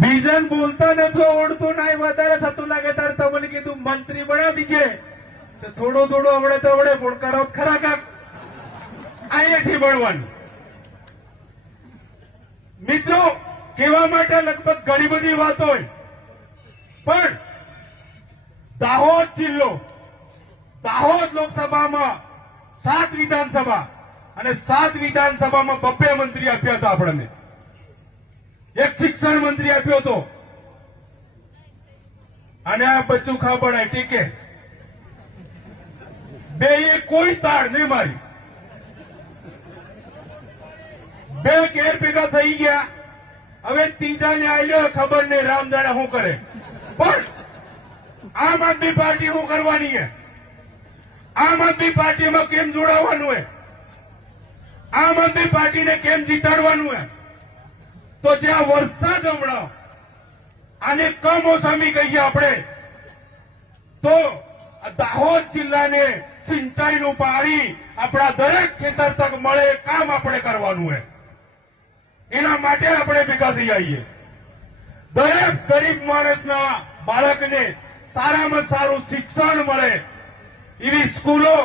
બીજાને બોલતા નથી આવડતું ના વધારે થતું લાગે ત્યારે તમને કીધું મંત્રી બનાવી દીજે તો થોડું થોડું આવડે તો આવડે પણ કરો ખરા કાક અહીંયાથી ભણવાનું. મિત્રો કહેવા માટે લગભગ ઘણી બધી વાતો હોય, પણ દાહોદ જિલ્લો, દાહોદ લોકસભામાં 7 વિધાનસભા અને 7 વિધાનસભામાં 2 મંત્રી આપ્યા હતા આપણને. એક શિક્ષણ મંત્રી આપ્યો હતો અને આ બચ્ચું ખાબડાય ટીકે બે એ કોઈ તાળ નહીં મારી. બે ઘેર ભેગા થઈ ગયા. હવે ત્રીજાને આવ્યો ખબર નહીં રામદાડા શું કરે. પણ આમ આદમી પાર્ટી શું કરવાની છે? આમ આદમી પાર્ટીમાં કેમ જોડાવાનું હોય? આમ આદમી પાર્ટીને કેમ જીતાડવાનું હોય? તો જ્યાં વરસાદ હમણાં આને કમોસમી કહીએ આપણે, તો દાહોદ જિલ્લાને સિંચાઈનું પાણી આપણા દરેક ખેતર તક મળે એ કામ આપણે કરવાનું હોય. એના માટે આપણે ભેગા થઈ આવીએ. દરેક ગરીબ માણસના બાળકને સારામાં સારું શિક્ષણ મળે એવી સ્કૂલો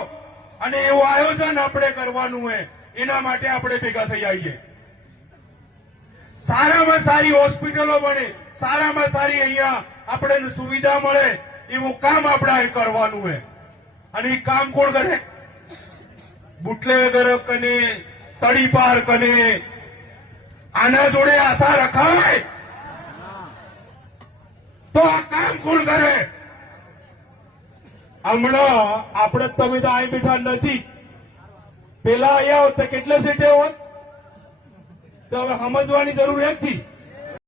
અને એવું આયોજન આપણે કરવાનું હોય. એના માટે આપણે ભેગા થઈ આવીએ. સારામાં સારી હોસ્પિટલો બને, સારામાં સારી અહીંયા આપણે સુવિધા મળે એવું કામ આપણે કરવાનું હોય. અને એ કામ કોણ કરે? બુટલેગર કને, તડીપાર કને, આના જોડે આશા રખાય તો આ કામ કોણ કરે? હમણાં આપણે તમે તો અહીં બેઠા નથી, પેલા અહીંયા હોત કેટલે સીટે હોત તો હવે સમજવાની જરૂર નથી.